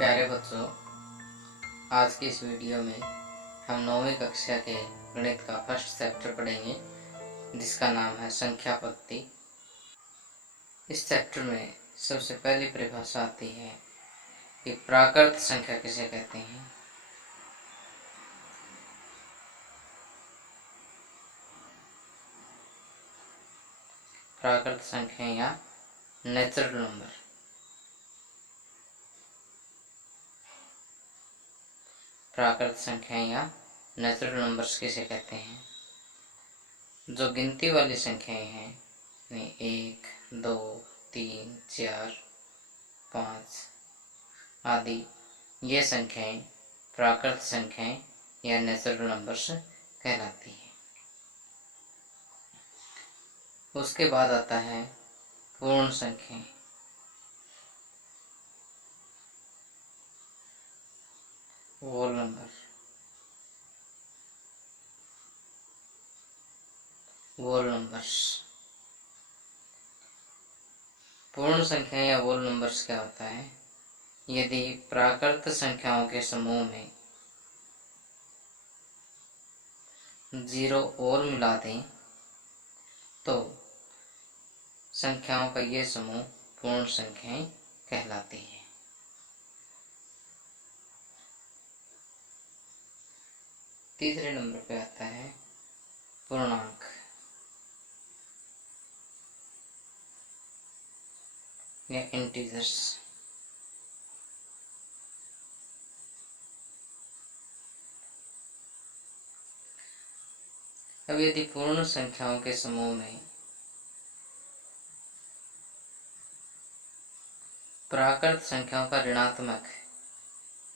प्यारे बच्चों, आज की इस वीडियो में हम 9वीं कक्षा के गणित का फर्स्ट चैप्टर पढ़ेंगे, जिसका नाम है संख्या पद्धति। इस चैप्टर में सबसे पहली परिभाषा आती है कि प्राकृत संख्या किसे कहते हैं। प्राकृत संख्या या नेचुरल नंबर। प्राकृत संख्या या नेचुरल नंबर्स किसे कहते हैं? जो गिनती वाली संख्याएं हैं, 1, 2, 3, 4, 5 आदि, ये संख्याएं प्राकृत संख्याएं या नेचुरल नंबर्स कहलाती हैं। उसके बाद आता है पूर्ण संख्याएं। Whole number. Whole numbers. पूर्ण संख्या या होल नंबर्स क्या होता है? यदि प्राकृत संख्याओं के समूह में 0 और मिला दें तो संख्याओं का ये समूह पूर्ण संख्याएं कहलाती हैं। तीसरे नंबर पे आता है पूर्णांक या इंटीजर्स। अब यदि पूर्ण संख्याओं के समूह में प्राकृत संख्याओं का ऋणात्मक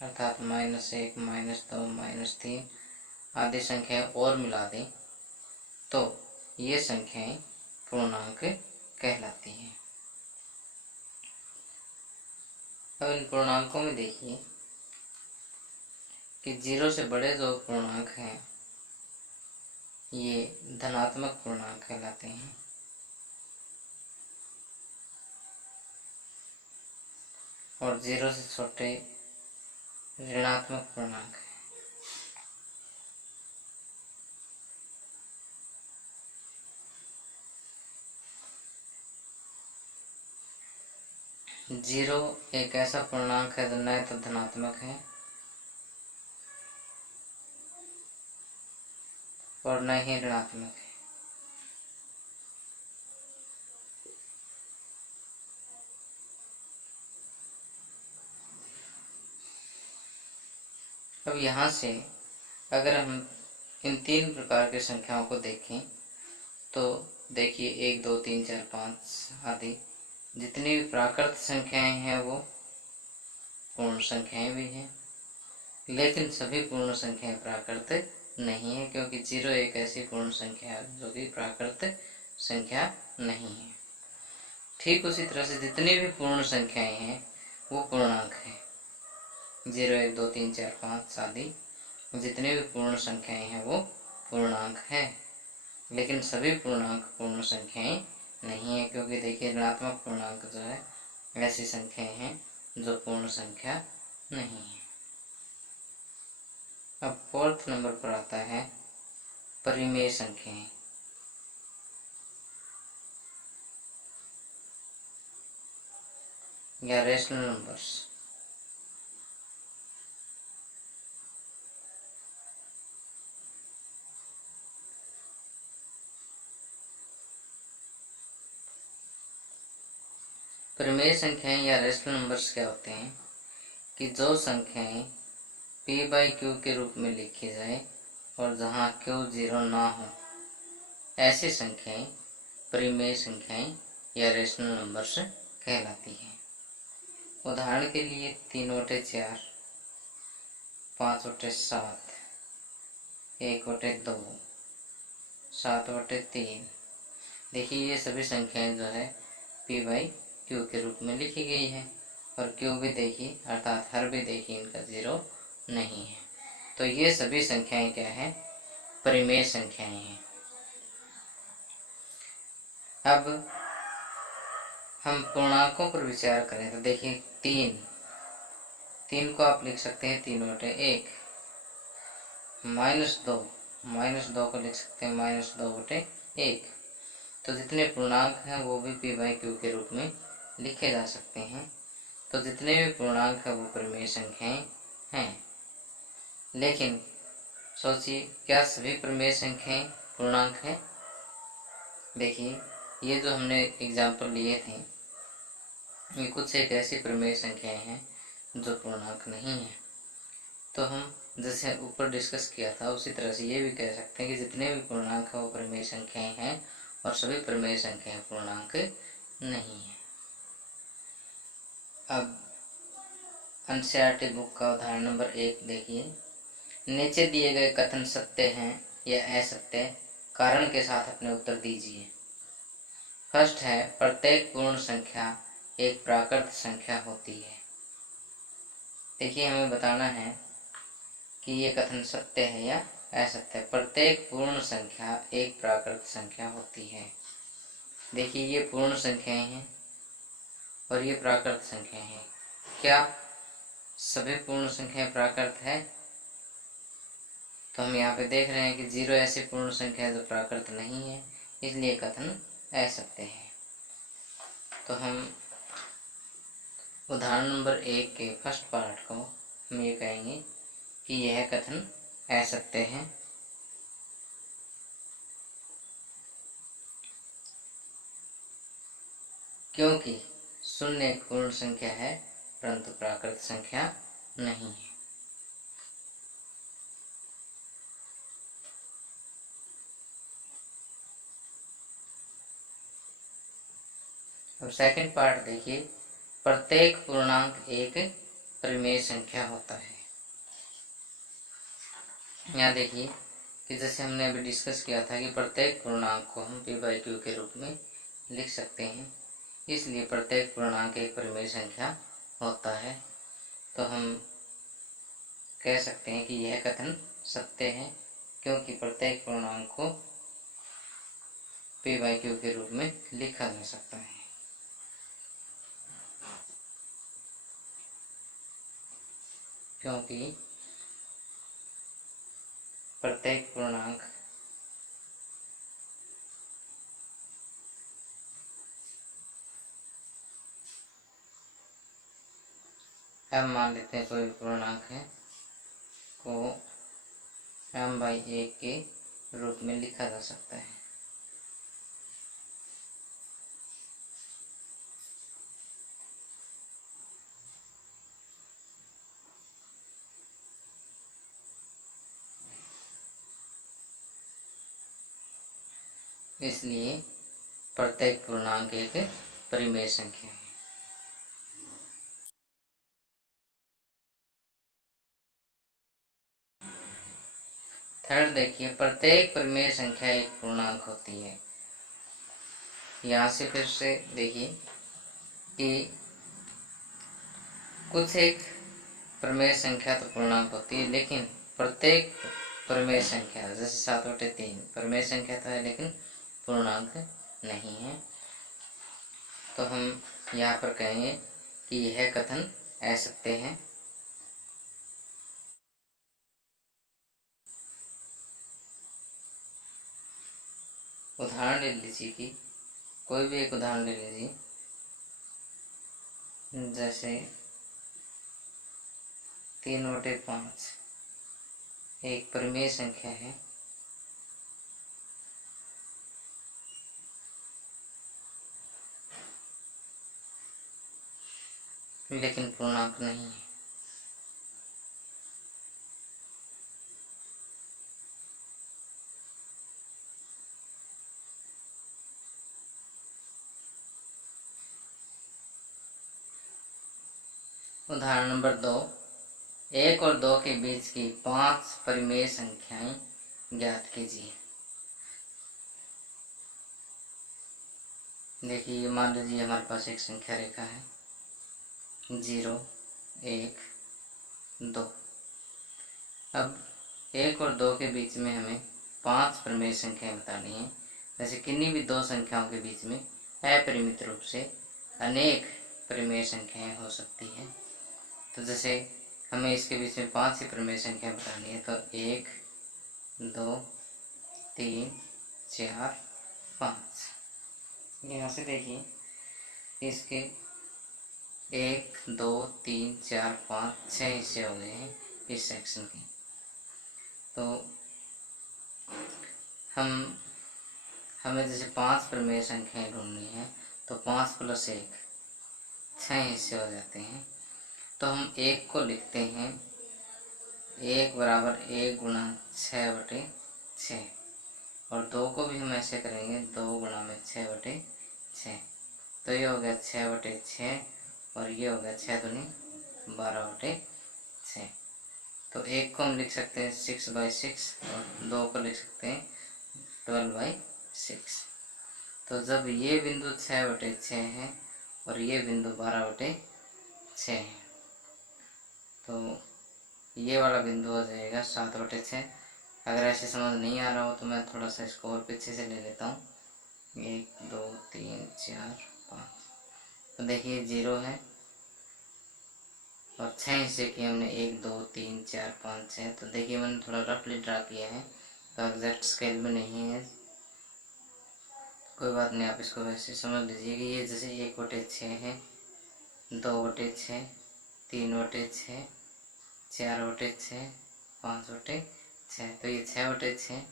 अर्थात -1, -2, -3 आदि संख्याएं और मिला दें तो ये संख्याएं पूर्णांक कहलाती हैं। अब इन पूर्णांकों में देखिए कि 0 से बड़े जो पूर्णांक हैं ये धनात्मक पूर्णांक कहलाते हैं, और 0 से छोटे ऋणात्मक पूर्णांक हैं। जीरो एक ऐसा पूर्णांक है जो न तो धनात्मक है और न ही ऋणात्मक है। अब यहाँ से अगर हम इन 3 प्रकार की संख्याओं को देखें तो देखिए 1, 2, 3, 4, 5 आदि जितनी भी प्राकृत संख्याएं हैं वो पूर्ण संख्याएं भी हैं, लेकिन सभी पूर्ण संख्याएं प्राकृत नहीं है, क्योंकि 0 एक ऐसी पूर्ण संख्या है जो कि प्राकृत संख्या नहीं है। ठीक उसी तरह से जितनी भी पूर्ण संख्याएं हैं वो पूर्णांक है। 0, 1, 2, 3, 4, 5 आदि जितनी भी पूर्ण संख्याएं हैं वो पूर्णांक है, लेकिन सभी पूर्णांक पूर्ण संख्याएं नहीं है, क्योंकि देखिए ऋणात्मक पूर्णांक जो है ऐसी संख्याएं हैं जो पूर्ण संख्या नहीं है। अब 4th नंबर पर आता है परिमेय संख्याएं या रेशनल नंबर्स। परिमेय संख्याएं या रेशनल नंबर्स क्या होते हैं कि जो संख्याएं p/q के रूप में लिखी जाए और जहां q 0 ना हो, ऐसी संख्याएं परिमेय संख्याएं या रेशनल नंबर्स कहलाती हैं। उदाहरण के लिए 3/4, 5/7, 1/2, 7/3। देखिए ये सभी संख्याएं जो है p/q के रूप में लिखी गई है, और q भी देखिए अर्थात हर भी देखिए इनका 0 नहीं है। तो ये सभी संख्याएं क्या है? परिमेय संख्याएं हैं। अब हम पूर्णांकों पर विचार करें तो देखिए 3 3 को आप लिख सकते हैं 3/1। -2 को लिख सकते हैं -2/1। तो जितने पूर्णांक हैं वो भी p/q के रूप में लिखे जा सकते हैं। तो जितने भी पूर्णांक हैं वो परिमेय संख्याएं हैं। लेकिन सोचिए, क्या सभी परिमेय संख्याएं पूर्णांक हैं? देखिए, ये जो हमने एग्जाम्पल लिए थे, ये कुछ एक ऐसी परिमेय संख्याएं हैं जो पूर्णांक नहीं है। तो हम जैसे ऊपर डिस्कस किया था उसी तरह से ये भी कह सकते हैं कि जितने भी पूर्णांक हैं वो परिमेय संख्याएं हैं और सभी परिमेय संख्याएं पूर्णांक नहीं है। अब एनसीईआरटी बुक का उदाहरण नंबर 1 देखिए। नीचे दिए गए कथन सत्य हैं या असत्य, कारण के साथ अपने उत्तर दीजिए। फर्स्ट है, प्रत्येक पूर्ण संख्या एक प्राकृत संख्या होती है। देखिए, हमें बताना है कि ये कथन सत्य है या असत्य। प्रत्येक पूर्ण संख्या एक प्राकृत संख्या होती है। देखिए, ये पूर्ण संख्याएं हैं और ये प्राकृत संख्याएं हैं। क्या सभी पूर्ण संख्याएं प्राकृत है? तो हम यहाँ पे देख रहे हैं कि 0 ऐसी पूर्ण संख्या है जो प्राकृत नहीं है, इसलिए कथन असत्य है। तो हम उदाहरण नंबर 1 के फर्स्ट पार्ट को हम ये कहेंगे कि यह कथन असत्य है, क्योंकि 0 एक पूर्ण संख्या है परंतु प्राकृत संख्या नहीं है। अब सेकंड पार्ट देखिए, प्रत्येक पूर्णांक एक परिमेय संख्या होता है। यहाँ देखिए कि जैसे हमने अभी डिस्कस किया था कि प्रत्येक पूर्णांक को हम p/q के रूप में लिख सकते हैं, इसलिए प्रत्येक पूर्णांक एक परिमेय संख्या होता है। तो हम कह सकते हैं कि यह कथन सत्य है, क्योंकि प्रत्येक पूर्णांक को p/q के रूप में लिखा जा सकता है। क्योंकि प्रत्येक पूर्णांक m मान लेते हैं, कोई पूर्णांक है को m/1 के रूप में लिखा जा सकता है। इसलिए प्रत्येक पूर्णांक एक परिमेय संख्या है। थर्ड देखिए, प्रत्येक परिमेय संख्या एक पूर्णांक होती है। यहाँ से फिर से देखिए कि कुछ एक परिमेय संख्या तो पूर्णांक होती है, लेकिन प्रत्येक परिमेय संख्या जैसे 7/3 परिमेय संख्या तो है लेकिन पूर्णांक नहीं है। तो हम यहाँ पर कहेंगे कि यह कथन असत्य है। उदाहरण ले लीजिए कि कोई भी एक उदाहरण ले लीजिए, जैसे 3/5 एक परिमेय संख्या है, लेकिन पूर्णांक नहीं है। उदाहरण नंबर 2, 1 और 2 के बीच की 5 परिमेय संख्याएं ज्ञात कीजिए। देखिए, मान लीजिए हमारे पास एक संख्या रेखा है 0, 1, 2। अब 1 और 2 के बीच में हमें 5 परिमेय संख्याएं बतानी है। जैसे किन्हीं भी दो संख्याओं के बीच में अपरिमित रूप से अनेक परिमेय संख्याएं हो सकती हैं। तो जैसे हमें इसके बीच में 5 ही प्रमेय संख्या बतानी है। तो 1 2 3 4 5। यहाँ से देखिए इसके 1 2 3 4 5 6 हिस्से हो गए हैं इस सेक्शन के। तो हमें जैसे 5 प्रमेय संख्याएं ढूंढनी है तो 5 + 1 6 हिस्से हो जाते हैं। तो हम 1 को लिखते हैं 1 = 1 × 6/6 और 2 को भी हम ऐसे करेंगे 2 × 6/6। तो ये हो गया 6/6 और ये हो गया 6 दूनी 12/6। तो 1 को हम लिख सकते हैं 6/6 और 2 को लिख सकते हैं 12/6। तो जब ये बिंदु 6/6 है और ये बिंदु 12/6 है तो ये वाला बिंदु हो जाएगा 7/6। अगर ऐसे समझ नहीं आ रहा हो तो मैं थोड़ा सा इसको और पीछे से ले लेता हूँ। 1 2 3 4 5। तो देखिए 0 है और 6 हिस्से किए हमने 1 2 3 4 5 6। तो देखिए मैंने थोड़ा रफली ड्रा किया है तो एग्जैक्ट स्केल में नहीं है, कोई बात नहीं, आप इसको वैसे समझ लीजिए कि ये जैसे 1/6 है, 2/6, 3/6, 4/6, 5/6। तो ये 6/6,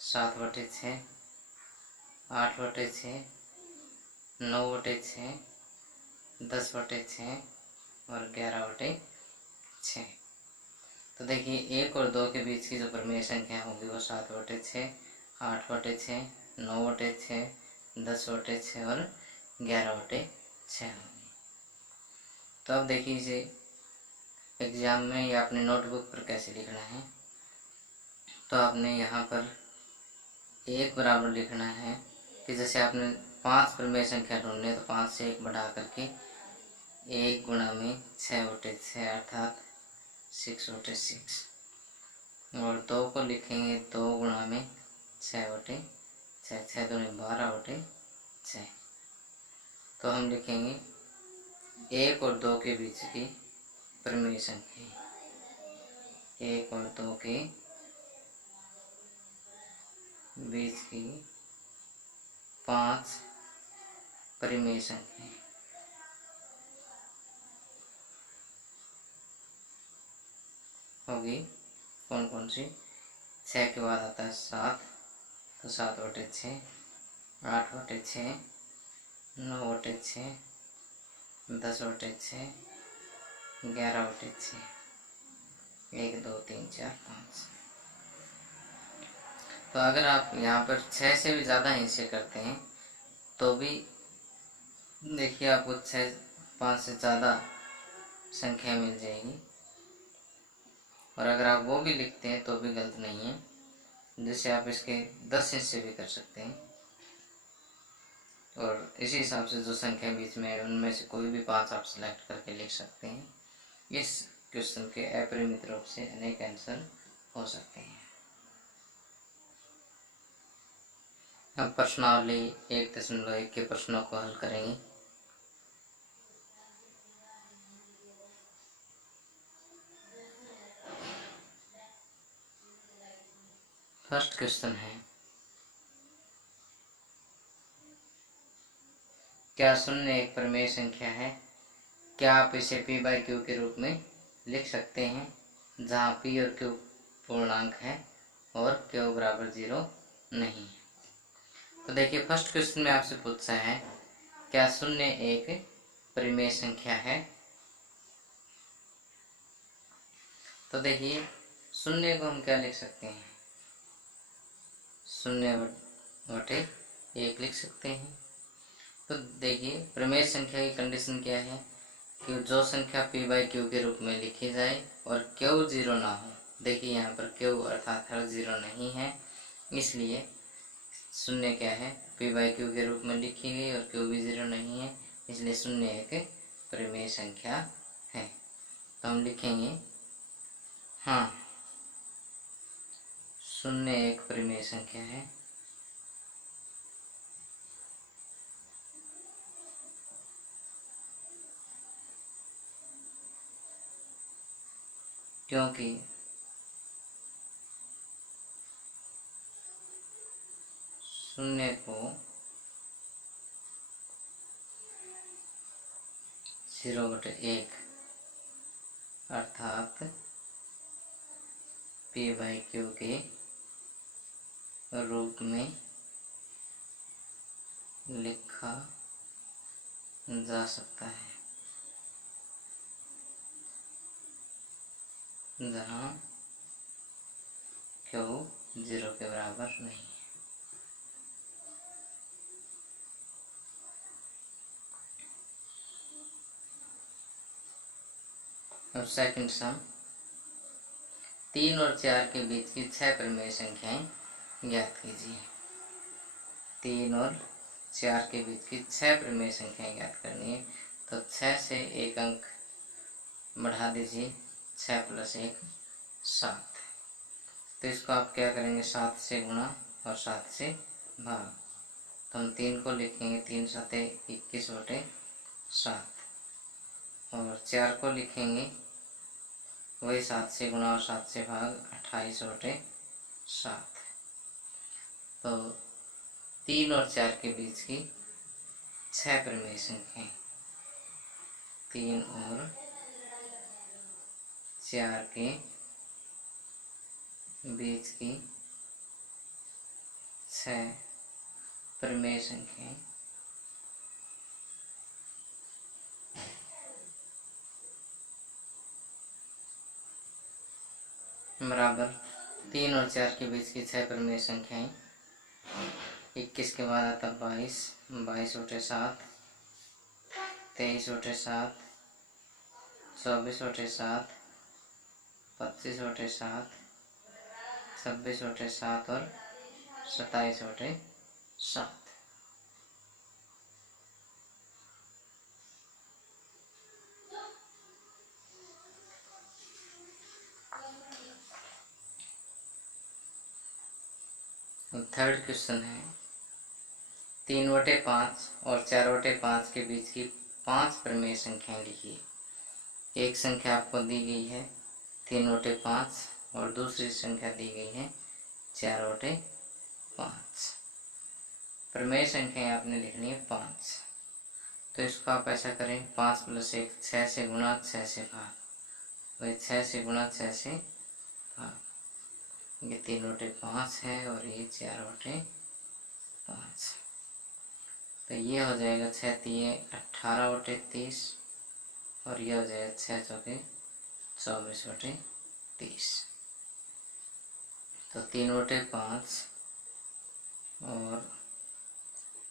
7/6, 8/6, 9/6, 10/6 और 11/6। तो देखिए 1 और 2 के बीच की जो प्रमेय संख्या होगी वो 7/6, 8/6, 9/6, 10/6 और 11/6 होगी। तो अब देखिए इसे एग्जाम में या अपने नोटबुक पर कैसे लिखना है। तो आपने यहाँ पर 1 बराबर लिखना है कि जैसे आपने 5 प्रमेय संख्या ढूंढनी है तो 5 से 1 बढ़ा करके 1 × 6/6 अर्थात 6/6 और 2 को लिखेंगे 2 × 6/6, 6 दूनी 12/6। तो हम लिखेंगे 1 और 2 के बीच की प्रमेय संख्या, 1 और 2 के बीच की 5 प्रमेय संख्या होगी। कौन कौन सी? 6 के बाद आता है 7, तो 7/6, 8/6, 9/6, 10/6, 11/6, 1 2 3 4 5। तो अगर आप यहाँ पर 6 से भी ज़्यादा हिस्से करते हैं तो भी देखिए आपको 5 से ज़्यादा संख्या मिल जाएगी। और अगर आप वो भी लिखते हैं तो भी गलत नहीं है, जैसे आप इसके 10 हिस्से भी कर सकते हैं और इसी हिसाब से जो संख्या बीच में है उनमें से कोई भी 5 आप सिलेक्ट करके लिख सकते हैं। इस क्वेश्चन के अपरिमित रूप से अनेक आंसर हो सकते हैं। अब प्रश्नावली 1.1 के प्रश्नों को हल करेंगे। फर्स्ट क्वेश्चन है, क्या 0 एक प्रमेय संख्या है? क्या आप इसे p/q के रूप में लिख सकते हैं जहाँ p और q पूर्णांक है और q = 0 नहीं। तो देखिए फर्स्ट क्वेश्चन में आपसे पूछा है क्या 0 एक प्रमेय संख्या है। तो देखिए 0 को हम क्या लिख सकते हैं, 0/1 लिख सकते हैं। तो देखिए प्रमेय संख्या की कंडीशन क्या है कि जो संख्या p/q के रूप में लिखी जाए और q 0 ना हो। देखिए यहाँ पर q अर्थात हर 0 नहीं है, इसलिए 0 क्या है, p/q के रूप में लिखी गई और q भी 0 नहीं है, इसलिए 0 एक प्रमेय संख्या है। तो हम लिखेंगे हाँ 0 एक प्रमेय संख्या है। क्योंकि शून्य को 0/1 अर्थात P/Q के रूप में लिखा जा सकता है, जहाँ Q 0 के बराबर नहीं है। और सेकंड सम, 3 और 4 के बीच की 6 परिमेय संख्याएं ज्ञात कीजिए। 3 और 4 के बीच की 6 परिमेय संख्याएं ज्ञात करनी है, तो 6 से एक अंक बढ़ा दीजिए, 6 + 1 7। तो इसको आप क्या करेंगे, 7 से गुणा और 7 से भाग। तो हम 3 को लिखेंगे 3 × 7 = 21/7 और 4 को लिखेंगे वही 7 से गुणा और 7 से भाग 28/7। तो 3 और 4 के बीच की 6 परिमेय संख्याएं, 3 और 4 के बीच की 6 परिमेय संख्याएं बराबर 3 और 4 के बीच की 6 परिमेय संख्याएं, 21 के बाद आता 22, 22/7, 23/7, 24/7, 25/7, 26/7 और 27/7। थर्ड क्वेश्चन है, 3/5 और 4/5 के बीच की 5 परिमेय संख्याएं लिखिए। एक संख्या आपको दी गई है 3/5 और दूसरी संख्या दी गई है 4/5। परिमेय संख्याएं आपने लिखनी है 5। तो इसको आप ऐसा करें, 5 + 1 6 से गुणा 6 से भाग, वही 6 से गुणा 6 से भाग। ये 3/5 है और ये 4/5। तो ये हो जाएगा 6 × 3 = 18/30 और ये हो जाएगा 6 × 4 = 24/30। तो 3/5 और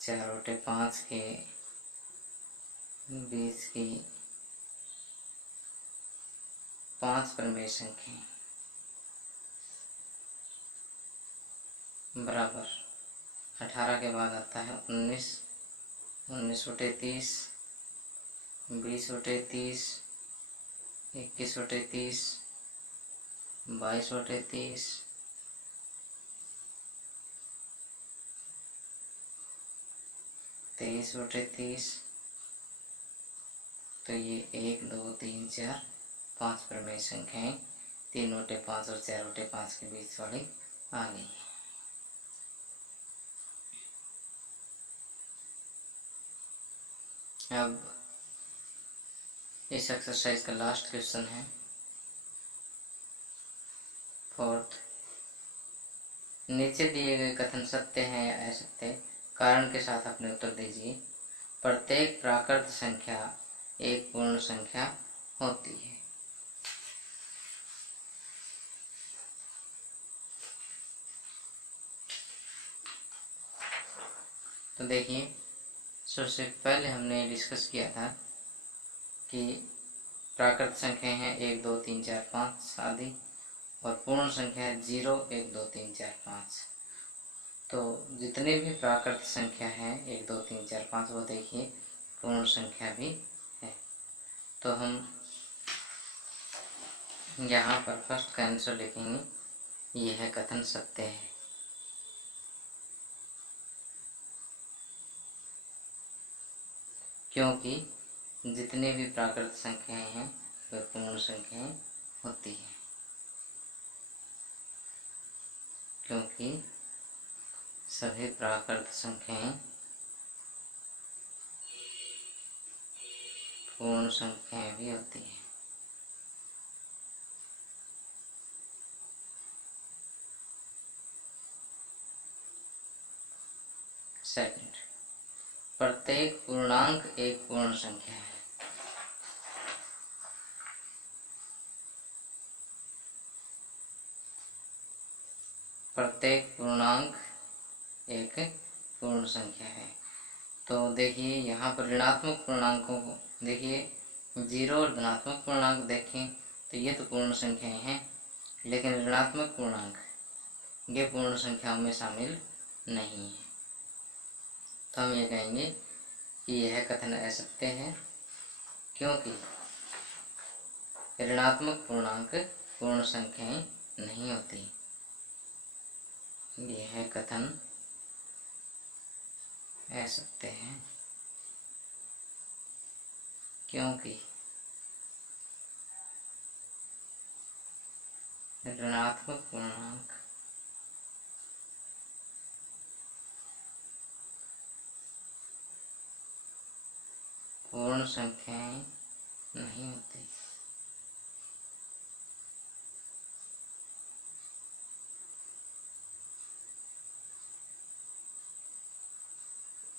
4/5 के बीच की 5 परिमेय संख्याएं बराबर 18 के बाद आता है 19, 19/30, 20/30, 21/30, 22/30, 23/30। तो ये 1, 2, 3, 4, 5 परिमेय संख्याएं 3/5 और 4/5 के बीच वाली आ गई है। अब इस एक्सरसाइज का लास्ट क्वेश्चन है, फोर्थ। नीचे दिए गए कथन सत्य हैं या असत्य, कारण के साथ अपने उत्तर दीजिए। प्रत्येक प्राकृत संख्या एक पूर्ण संख्या होती है। तो देखिए, सबसे पहले हमने डिस्कस किया था कि प्राकृत संख्या है 1, 2, 3, 4, 5 आदि, और पूर्ण संख्या है 0, 1, 2, 3, 4, 5। तो जितने भी प्राकृत संख्या हैं 1, 2, 3, 4, 5, वो देखिए पूर्ण संख्या भी है। तो हम यहाँ पर फर्स्ट का आंसर लिखेंगे, यह कथन सत्य है। क्योंकि जितने भी प्राकृत संख्याएं हैं वे पूर्ण संख्याएं होती हैं। क्योंकि सभी प्राकृत संख्याएं पूर्ण संख्याएं भी होती हैं। सेकंड, प्रत्येक पूर्णांक एक पूर्ण संख्या है। प्रत्येक पूर्णांक एक पूर्ण संख्या है। तो देखिए यहाँ पर ऋणात्मक पूर्णांकों को देखिए, 0 और धनात्मक पूर्णांक देखें तो ये तो पूर्ण संख्याएं हैं, लेकिन ऋणात्मक पूर्णांक ये पूर्ण संख्याओं में शामिल नहीं है। तो हम ये कहेंगे कि यह कथन असत्य है, क्योंकि ऋणात्मक पूर्णांक पूर्ण संख्याएं नहीं होती। यह कथन असत्य है, क्योंकि ऋणात्मक पूर्णांक पूर्ण संख्याएं नहीं होती।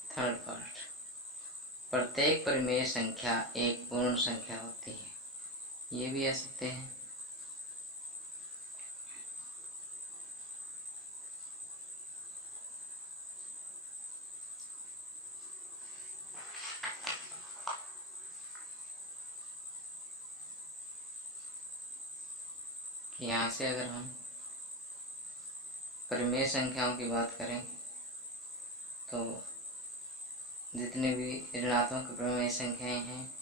थर्ड पार्ट, प्रत्येक परिमेय संख्या एक पूर्ण संख्या होती है। ये भी असत्य है। यहाँ से अगर हम परिमेय संख्याओं की बात करें तो जितने भी ऋणात्मक परिमेय संख्याएं हैं,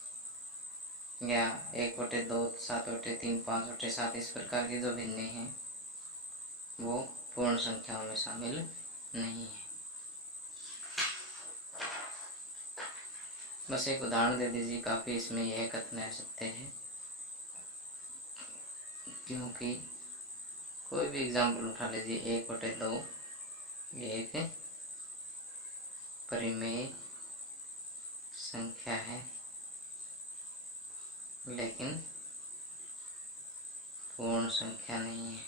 या 1/2, 7/3, 5/7, इस प्रकार की जो भिन्ने हैं वो पूर्ण संख्याओं में शामिल नहीं है। बस एक उदाहरण दे दीजिए, काफ़ी इसमें यह कथन असत्य है, क्योंकि कोई भी एग्जाम्पल उठा लीजिए, 1/2 एक परिमेय संख्या है, लेकिन पूर्ण संख्या नहीं है।